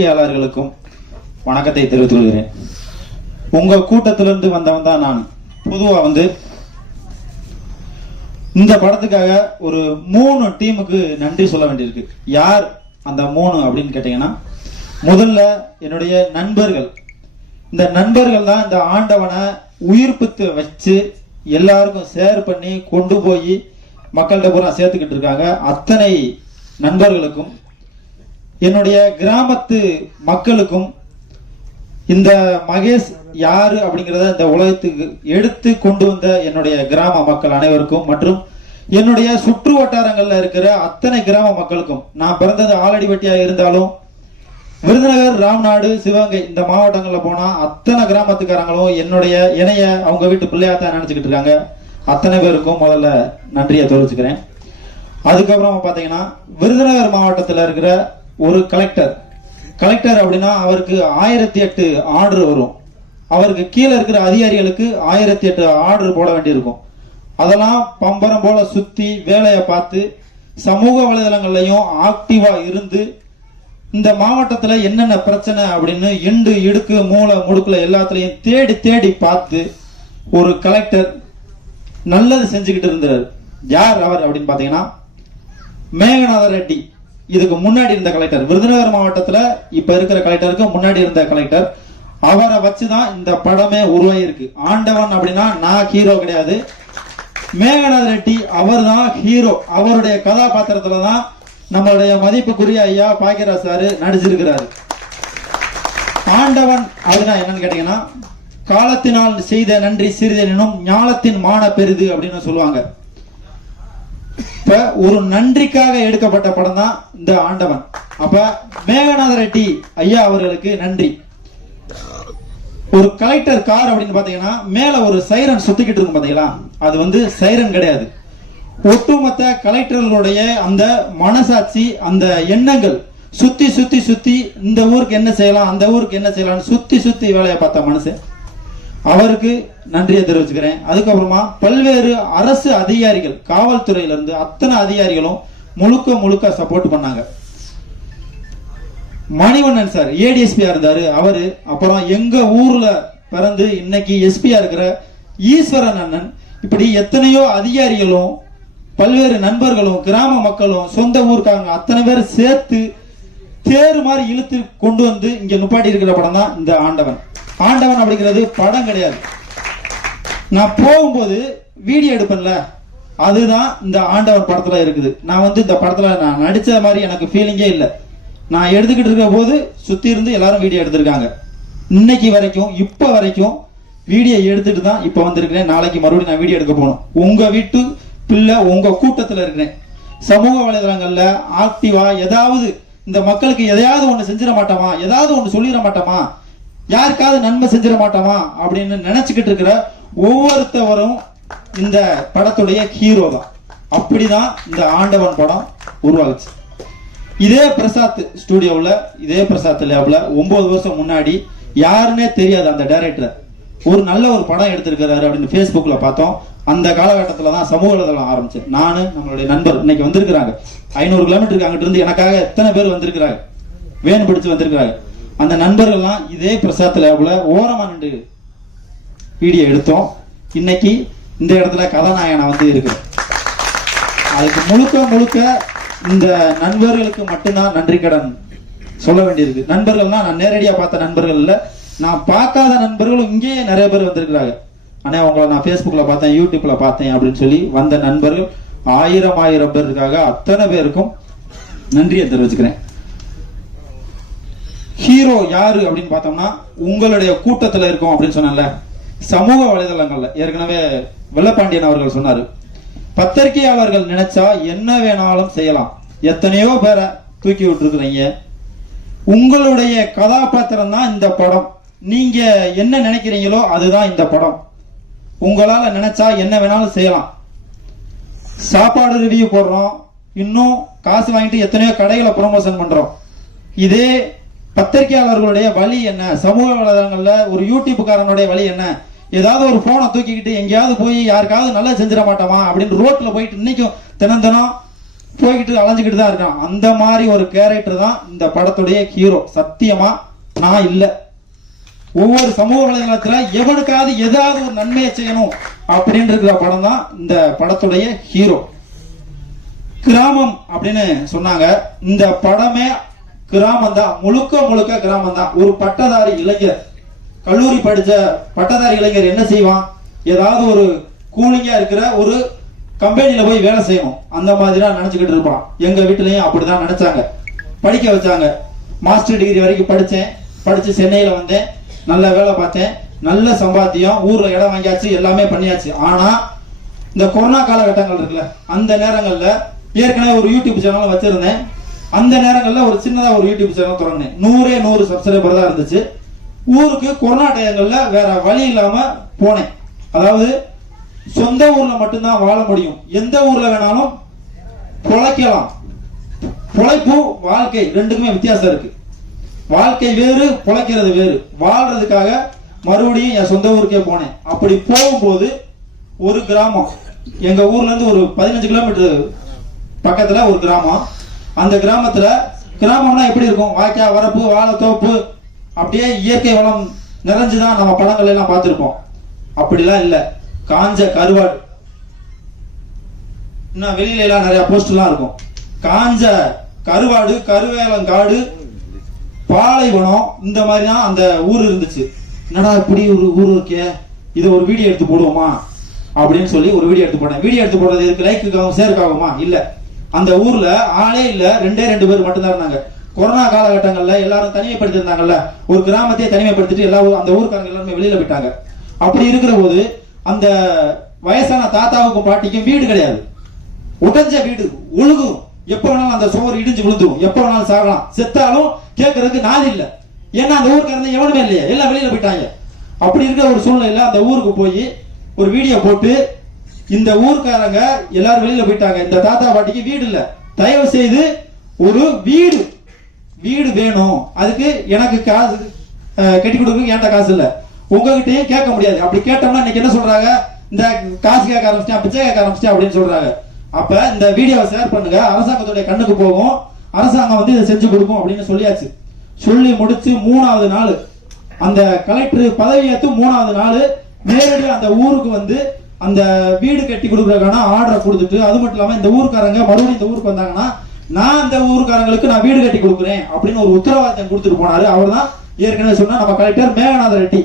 செய்தியாளர்களுக்கும் வணக்கத்தை தெரிவித்துக் கொள்கிறேன் உங்க கூட்டத்திலிருந்து வந்தவன் தான் நான். பொதுவா வந்து இந்த படத்துக்காக ஒரு மூணு டீமுக்கு நன்றி சொல்ல வேண்டியிருக்கு. யார் அந்த மூணு அப்படின்னு கேட்டீங்கன்னா முதல்ல என்னுடைய நண்பர்கள். இந்த நண்பர்கள் தான் இந்த ஆண்டவனை உயிர்ப்பித்து வச்சு எல்லாருக்கும் ஷேர் பண்ணி கொண்டு போய் மக்கள்கிட்ட பூரா சேர்த்துக்கிட்டு இருக்காங்க. அத்தனை நண்பர்களுக்கும் என்னுடைய கிராமத்து மக்களுக்கும் இந்த மகேஷ் யாரு அப்படிங்கிறத இந்த உலகத்துக்கு எடுத்து கொண்டு வந்த என்னுடைய கிராம மக்கள் அனைவருக்கும் மற்றும் என்னுடைய சுற்று வட்டாரங்கள்ல இருக்கிற அத்தனை கிராம மக்களுக்கும் நான் பிறந்தது ஆலடிவட்டியா இருந்தாலும் விருதுநகர் ராம்நாடு சிவகங்கை இந்த மாவட்டங்களில் போனால் அத்தனை கிராமத்துக்காரங்களும் என்னுடைய இணைய அவங்க வீட்டு பிள்ளையாத்தான் நினச்சிக்கிட்டு இருக்காங்க. அத்தனை பேருக்கும் முதல்ல நன்றியை தெரிவிச்சுக்கிறேன். அதுக்கப்புறமா பார்த்தீங்கன்னா விருதுநகர் மாவட்டத்தில் இருக்கிற ஒரு கலெக்டர் கலெக்டர் அப்படின்னா அவருக்கு ஆயிரத்தி எட்டு ஆர்டர் வரும். அவருக்கு கீழே இருக்கிற அதிகாரிகளுக்கு ஆயிரத்தி எட்டு ஆர்டர் போட வேண்டியிருக்கும். அதெல்லாம் பம்பரம் போல சுத்தி வேலையை பார்த்து சமூக வலைதளங்கள்லையும் ஆக்டிவா இருந்து இந்த மாவட்டத்துல என்னென்ன பிரச்சனை அப்படின்னு இண்டு இடுக்கு மூளை முடுக்கில் எல்லாத்துலையும் தேடி தேடி பார்த்து ஒரு கலெக்டர் நல்லது செஞ்சுக்கிட்டு இருந்தார் யார் அவர் அப்படின்னு பாத்தீங்கன்னா மேகநாத ரெட்டி. இதுக்கு முன்னாடி இருந்த கலெக்டர் விருதுநகர் மாவட்டத்தில் இப்போ இருக்கிற கலெக்டருக்கு முன்னாடி இருந்த கலெக்டர் அவரை வச்சு தான் இந்த படமே உருவாகியிருக்கு ஆண்டவன் அப்படின்னா நான் ஹீரோ கிடையாது. மேகநாத ரெட்டி அவர் தான் ஹீரோ அவருடைய கதாபாத்திரத்தில் தான் நம்மளுடைய மதிப்புக்குரிய ஐயா பாக்கியராஜ் சாரு நடிச்சிருக்கிறாரு. ஆண்டவன் அப்படின்னா என்னன்னு கேட்டீங்கன்னா காலத்தினால் செய்த நன்றி சிறிதெனும் ஞானத்தின் மான பெரிது அப்படின்னு சொல்லுவாங்க. இப்ப ஒரு நன்றிக்காக எடுக்கப்பட்ட படம் தான் இந்த ஆண்டவன். அப்ப மேகநாத ரெட்டி ஐயா அவர்களுக்கு நன்றி. ஒரு கலெக்டர் கார் அப்படின்னு பாத்தீங்கன்னா மேல ஒரு சைரன் சுத்திக்கிட்டு இருக்கும் பாத்தீங்களா? அது வந்து சைரன் கிடையாது. ஒட்டுமொத்த கலெக்டர்களுடைய அந்த மனசாட்சி அந்த எண்ணங்கள் சுத்தி சுத்தி சுத்தி இந்த ஊருக்கு என்ன செய்யலாம் அந்த ஊருக்கு என்ன செய்யலாம்னு சுத்தி சுத்தி வேலையை பார்த்த மனுஷன். அவருக்கு நன்றியை தெரிவிச்சுக்கிறேன். அதுக்கப்புறமா பல்வேறு அரசு அதிகாரிகள் காவல்துறையில இருந்து அத்தனை அதிகாரிகளும் முழுக்க முழுக்க சப்போர்ட் பண்ணாங்க. மணிவண்ணன் சார் ஏடிஎஸ்பியா இருந்தாரு. அவரு அப்புறம் எங்க ஊர்ல பிறந்து இன்னைக்கு எஸ்பியா இருக்கிற ஈஸ்வரன் அண்ணன் இப்படி எத்தனையோ அதிகாரிகளும் பல்வேறு நண்பர்களும் கிராம மக்களும் சொந்த ஊருக்காரங்க அத்தனை பேர் சேர்த்து தேர் மாதிரி இழுத்து கொண்டு வந்து இங்க நுப்பாட்டி இருக்கிற படம் தான் இந்த ஆண்டவன். ஆண்டவன் அப்படிங்கிறது படம் கிடையாது. நான் போகும்போது வீடியோ எடுப்பேன்ல அதுதான் இந்த ஆண்டவன் படத்துல இருக்குது. நான் வந்து இந்த படத்துல நான் நடிச்ச மாதிரி எனக்கு ஃபீலிங்கே இல்லை. நான் எடுத்துக்கிட்டு இருக்க போது சுத்தி இருந்து எல்லாரும் வீடியோ எடுத்திருக்காங்க. இன்னைக்கு வரைக்கும் இப்ப வரைக்கும் வீடியோ எடுத்துட்டு தான் இப்ப வந்திருக்கிறேன். நாளைக்கு மறுபடியும் நான் வீடியோ எடுக்க போகணும். உங்க வீட்டு பிள்ளை உங்க கூட்டத்துல இருக்கிறேன். சமூக வலைதளங்கள்ல ஆக்டிவா ஏதாவது இந்த மக்களுக்கு எதையாவது ஒண்ணு செஞ்சிட மாட்டோமா? ஏதாவது ஒண்ணு சொல்லிட மாட்டோமா? யாருக்காவது நன்மை செஞ்சிட மாட்டோமா அப்படின்னு நினைச்சுக்கிட்டு இருக்கிற ஒவ்வொருத்தவரும் இந்த படத்துடைய ஹீரோ தான். அப்படிதான் இந்த ஆண்டவன் படம் உருவாகுச்சு. இதே பிரசாத் ஸ்டூடியோவில் இதே பிரசாத் லேபில் ஒன்பது வருஷம் முன்னாடி யாருன்னே தெரியாது அந்த டைரக்டர் ஒரு நல்ல ஒரு படம் எடுத்திருக்கிறாரு அப்படின்னு ஃபேஸ்புக்கில் பார்த்தோம். அந்த காலகட்டத்தில் தான் சமூக வலைதளம் ஆரம்பிச்சு. நான் நம்மளுடைய நண்பர் இன்னைக்கு வந்திருக்கிறாங்க. ஐநூறு கிலோமீட்டருக்கு அங்கிட்டு இருந்து எனக்காக எத்தனை பேர் வந்திருக்கிறாங்க? வேன் பிடிச்சு வந்திருக்கிறாங்க. அந்த நண்பர்கள்லாம் இதே பிரசாத் லேப்ல ஓரமாக நின்று வீடியோ எடுத்தோம். இன்னைக்கு இந்த இடத்துல கதாநாயகனா வந்து இருக்கிறேன் அதுக்கு முழுக்க முழுக்க இந்த நண்பர்களுக்கு மட்டும்தான் நன்றி கடன் சொல்ல வேண்டியிருக்கு. நண்பர்கள்லாம் நான் நேரடியாக பார்த்த நண்பர்கள் இல்லை. நான் பார்க்காத நண்பர்களும் இங்கேயே நிறைய பேர் வந்திருக்கிறாங்க. ஆனால் உங்களை நான் ஃபேஸ்புக்கில் பார்த்தேன் யூடியூப்பில் பார்த்தேன் அப்படின்னு சொல்லி வந்த நண்பர்கள் ஆயிரம் ஆயிரம் பேருக்காக அத்தனை பேருக்கும் நன்றியை தெரிவிச்சுக்கிறேன். ஹீரோ யாரு அப்படின்னு பார்த்தோம்னா உங்களுடைய கூட்டத்தில் இருக்கும் அப்படின்னு சொன்னேன்ல. சமூக வலைதளங்கள்ல. ஏற்கனவே வெள்ளப்பாண்டியன் அவர்கள் சொன்னாரு. பத்திரிகையாளர்கள் நினைச்சா என்ன வேணாலும் செய்யலாம். எத்தனையோ பேரை தூக்கி விட்டுருக்குறீங்க. உங்களுடைய கதாபாத்திரம் தான் இந்த படம். நீங்க என்ன நினைக்கிறீங்களோ அதுதான் இந்த படம். உங்களால நினைச்சா என்ன வேணாலும் செய்யலாம். சாப்பாடு ரிவ்யூ போடுறோம். இன்னும் காசு வாங்கிட்டு எத்தனையோ கடைகளை ப்ரொமோஷன் பண்றோம். இதே பத்திரிகையாளர்களுடைய வழி என்ன? சமூக வலைதளங்கள்ல ஒரு யூடியூப்காரனுடைய வழி என்ன? ஏதாவது ஒரு போனை தூக்கிக்கிட்டு எங்கேயாவது போய் யாருக்காவது நல்லா செஞ்சிட மாட்டோமா? அப்படின்னு ரோட்ல போயிட்டு இன்னைக்கும் தினந்தனம் போய்கிட்டு அலைஞ்சுக்கிட்டு தான் இருக்கான். அந்த மாதிரி ஒரு கேரக்டர் தான் இந்த படத்துடைய ஹீரோ சத்தியமா நான் இல்லை. ஒவ்வொரு சமூக வலைதளத்துல எவனுக்காவது ஏதாவது ஒரு நன்மையை செய்யணும் அப்படின்னு இருக்கிற படம் தான் இந்த படத்துடைய ஹீரோ கிராமம் அப்படின்னு சொன்னாங்க. இந்த படமே கிராமம் தான் முழுக்க முழுக்க கிராமம் தான் ஒரு பட்டதாரி இளைஞர். கல்லூரி படித்த பட்டதாரி இளைஞர் என்ன செய்வான்? ஏதாவது ஒரு கூலிங்கா இருக்கிற ஒரு கம்பெனியில் போய் வேலை செய்யணும். அந்த மாதிரி தான் நினைச்சுக்கிட்டு இருப்பான். எங்க அப்படி அப்படிதான் நினைச்சாங்க. படிக்க வச்சாங்க. மாஸ்டர் டிகிரி வரைக்கும் படித்தேன் படித்து சென்னையில் வந்தேன். நல்ல வேலை பார்த்தேன். நல்ல சம்பாத்தியம். ஊரில் இடம் வாங்கியாச்சு. எல்லாமே பண்ணியாச்சு. ஆனால் இந்த கொரோனா காலகட்டங்கள் இருக்குல்ல அந்த நேரங்களில் ஏற்கனவே ஒரு யூடியூப் சேனல் வச்சுருந்தேன். அந்த நேரங்களில் ஒரு சின்னதாக ஒரு யூடியூப் சேனல் தொடங்கினேன். நூறே நூறு சப்ஸ்கிரைபர் தான் இருந்துச்சு. ஊருக்கு கொரோனா டயங்களில் வேற வழி இல்லாமல் போனேன். அதாவது சொந்த ஊரில் மட்டும்தான் வாழ முடியும். எந்த ஊரில் வேணாலும் பொழைக்கலாம். பொழைப்பு வாழ்க்கை ரெண்டுக்குமே வித்தியாசம் இருக்கு. வாழ்க்கை வேறு பொழைக்கிறது வேறு. வாழ்றதுக்காக மறுபடியும் என் சொந்த ஊருக்கே போனேன். அப்படி போகும்போது ஒரு கிராமம். எங்கள் ஊர்லேருந்து ஒரு பதினஞ்சு கிலோமீட்டர் பக்கத்தில் ஒரு கிராமம். அந்த கிராமத்துல கிராமம்னா எப்படி இருக்கும்? வாய்க்கா வரப்பு வாழைத்தோப்பு அப்படியே இயற்கை வளம் நிறைஞ்சுதான் நம்ம படங்கள் எல்லாம் பார்த்திருப்போம். அப்படிலாம் இல்ல. காஞ்ச கருவாடு. இன்னும் வெளியில எல்லாம் நிறைய போஸ்ட்லாம் இருக்கும். காஞ்ச கருவாடு கருவேலங்காடு பாலைவனம் இந்த மாதிரி தான் அந்த ஊர் இருந்துச்சு. என்னடா இப்படி ஒரு ஊர் இருக்கே? இதை ஒரு வீடியோ எடுத்து போடுவோமா? அப்படின்னு சொல்லி ஒரு வீடியோ எடுத்து போட்டேன். வீடியோ எடுத்து போடுறது இதுக்கு லைக்குக்காகவும் சேருக்காகுமா இல்லை. அந்த ஊர்ல ஆளே இல்ல ரெண்டே ரெண்டு பேர் மட்டும்தான் இருந்தாங்க. கொரோனா காலகட்டங்கள்ல எல்லாரும் தனிமைப்படுத்திருந்தாங்கல்ல ஒரு கிராமத்தையே தனிமைப்படுத்திட்டு எல்லா அந்த ஊருக்காரங்க எல்லாருமே வெளியில போயிட்டாங்க. அப்படி இருக்கிற போது அந்த வயசான தாத்தாவுக்கும் பாட்டிக்கும் வீடு கிடையாது. உடஞ்ச வீடு ஒழுகும். எப்ப வேணாலும் அந்த சோறு இடிஞ்சு விழுந்துரும். எப்ப வேணாலும் சாகலாம். செத்தாலும் கேட்கறதுக்கு நாள் இல்ல. ஏன்னா அந்த ஊருக்காரங்க எவனுமே இல்லையா. எல்லாம் வெளியில போயிட்டாங்க. அப்படி இருக்கிற ஒரு சூழ்நிலையில அந்த ஊருக்கு போய் ஒரு வீடியோ போட்டு இந்த ஊர்க்காரங்க எல்லாரும் வெளியில போயிட்டாங்க. இந்த தாத்தா பாட்டிக்கு வீடு இல்ல. தயவு செய்து ஒரு வீடு வீடு வேணும். அதுக்கு எனக்கு காசு கட்டி கொடுக்க என்கிட்ட காசு இல்ல. உங்ககிட்டயும் கேட்க முடியாது. அப்படி கேட்டோம்னா இன்னைக்கு என்ன சொல்றாங்க? இந்த காசு கேட்க ஆரம்பிச்சிட்டேன் பிச்சை கேட்க ஆரம்பிச்சிட்டேன் அப்படின்னு சொல்றாங்க. அப்ப இந்த வீடியோவை ஷேர் பண்ணுங்க. அரசாங்கத்துடைய கண்ணுக்கு போகும். அரசாங்கம் வந்து இதை செஞ்சு கொடுக்கும் அப்படின்னு சொல்லியாச்சு. சொல்லி முடிச்சு மூணாவது நாள். அந்த கலெக்டர் பதவியேற்று மூணாவது நாள் நேரடியாக அந்த ஊருக்கு வந்து அந்த வீடு கட்டி கொடுக்குறதுக்கான ஆர்டரை கொடுத்துட்டு அது மட்டும் இல்லாமல் இந்த ஊருக்காரங்க மறுபடியும் இந்த ஊருக்கு வந்தாங்கன்னா நான் அந்த ஊருக்காரங்களுக்கு நான் வீடு கட்டி கொடுக்குறேன் அப்படின்னு ஒரு உத்தரவாதம் கொடுத்துட்டு போனாரு. அவர் தான் ஏற்கனவே சொன்னா நம்ம கலெக்டர் மேகநாத ரெட்டி.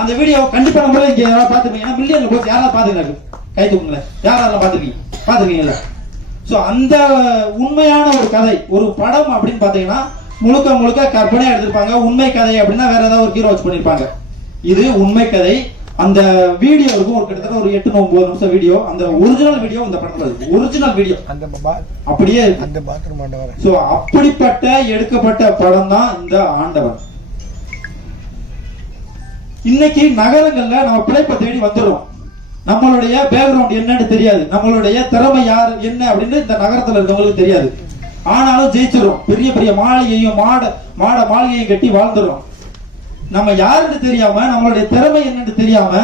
அந்த வீடியோ கண்டிப்பா நம்மள இங்க யாராவது பாத்துருப்பீங்க மில்லியன் போச்சு யாராவது பாத்துக்கிறாங்க கை தூக்குங்களேன். யாராவது பாத்துருக்கீங்க பாத்துருக்கீங்கல்ல ஸோ அந்த உண்மையான ஒரு கதை ஒரு படம் அப்படின்னு பாத்தீங்கன்னா முழுக்க முழுக்க கற்பனையா எடுத்திருப்பாங்க. உண்மை கதை அப்படின்னா வேற ஏதாவது ஒரு ஹீரோ வச்சு பண்ணிருப்பாங்க. இது உண்மை கதை. அந்த வீடியோ இருக்கும். ஒரு கிட்டத்தட்ட ஒரு எட்டு ஒன்பது நிமிஷம் வீடியோ அந்த ஒரிஜினல் வீடியோ இந்த படத்துல இருக்கு. ஒரிஜினல் வீடியோ அந்த அப்படியே அந்த பாத்ரூம் ஆண்டவர. சோ அப்படிப்பட்ட எடுக்கப்பட்ட படம் தான் இந்த ஆண்டவன் இன்னைக்கு நகரங்கள்ல நம்ம பிழைப்பை தேடி வந்துடுறோம். நம்மளுடைய பேக்ரவுண்ட் என்னன்னு தெரியாது. நம்மளுடைய திறமை யார் என்ன அப்படின்னு இந்த நகரத்துல இருக்கவங்களுக்கு தெரியாது. ஆனாலும் ஜெயிச்சிடும் பெரிய பெரிய மாளிகையும் மாட மாட மாளிகையும் கட்டி வாழ்ந்துடுறோம். நம்ம யாருன்னு தெரியாம நம்மளுடைய திறமை என்னன்னு தெரியாம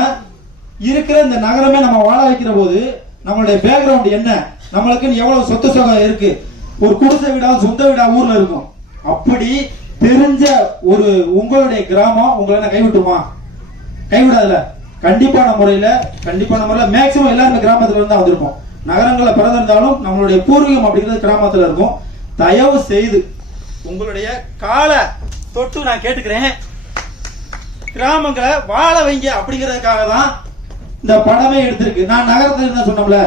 இருக்கிற இந்த நகரமே நம்ம வாழ வைக்கிற போது நம்மளுடைய பேக்ரவுண்ட் என்ன? நம்மளுக்குன்னு எவ்வளவு சொத்து சொகம் இருக்கு? ஒரு குடிசை வீடா சொந்த வீடா ஊர்ல இருக்கும். அப்படி தெரிஞ்ச ஒரு உங்களுடைய கிராமம் உங்களை என்ன கைவிட்டுமா? கைவிடாதுல கண்டிப்பான முறையில கண்டிப்பான முறையில மேக்சிமம் எல்லாருமே கிராமத்துல இருந்து வந்திருப்போம். நகரங்களில் பிறந்திருந்தாலும் நம்மளுடைய பூர்வீகம் அப்படிங்கிறது கிராமத்துல இருக்கும். தயவு செய்து உங்களுடைய காலை தொட்டு நான் கேட்டுக்கிறேன். கிராமங்களை வாழ வைங்க அப்படிங்கிறதுக்காக தான் இந்த படமே எடுத்திருக்கு. நான் நகரத்துல இருந்தா சொன்னோம்ல.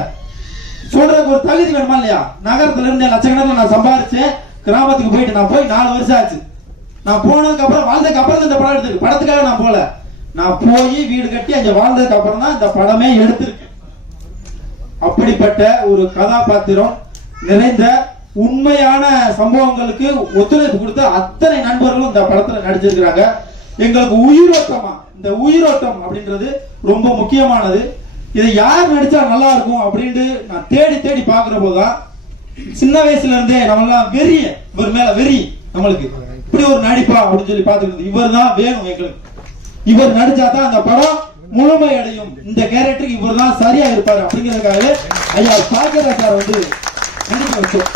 சொல்றதுக்கு ஒரு தகுதி வேணுமா இல்லையா? நகரத்துல இருந்து லட்சக்கணக்கில் நான் சம்பாதிச்சேன் கிராமத்துக்கு போயிட்டு நான் போய் நாலு வருஷம் ஆச்சு. நான் போனதுக்கு அப்புறம் வாழ்ந்ததுக்கு அப்புறம் இந்த படம் எடுத்திருக்கு. படத்துக்காக நான் போல நான் போய் வீடு கட்டி அங்க வாழ்ந்ததுக்கு அப்புறம் தான் இந்த படமே எடுத்திருக்கு. அப்படிப்பட்ட ஒரு கதாபாத்திரம் நிறைந்த உண்மையான சம்பவங்களுக்கு ஒத்துழைப்பு கொடுத்த அத்தனை நண்பர்களும் இந்த படத்துல நடிச்சிருக்கிறாங்க. எங்களுக்கு உயிரோட்டமா இந்த உயிரோட்டம் அப்படின்றது ரொம்ப முக்கியமானது. இதை யார் நடிச்சா நல்லா இருக்கும் அப்படின்ட்டு நான் தேடி தேடி பாக்குற போதுதான் சின்ன வயசுல இருந்தே நம்மளாம் வெறிய இவர் மேல வெறி நம்மளுக்கு. இப்படி ஒரு நடிப்பா அப்படின்னு சொல்லி பாத்துக்கிறது இவர் தான் வேணும் எங்களுக்கு. இவர் நடிச்சா தான் அந்த படம் முழுமை அடையும் இந்த கேரக்டருக்கு இவர் தான் சரியா இருப்பாரு அப்படிங்கிறதுக்காக ஐயா பாக்கியராஜ் சார் வந்து நடிக்க வச்சோம்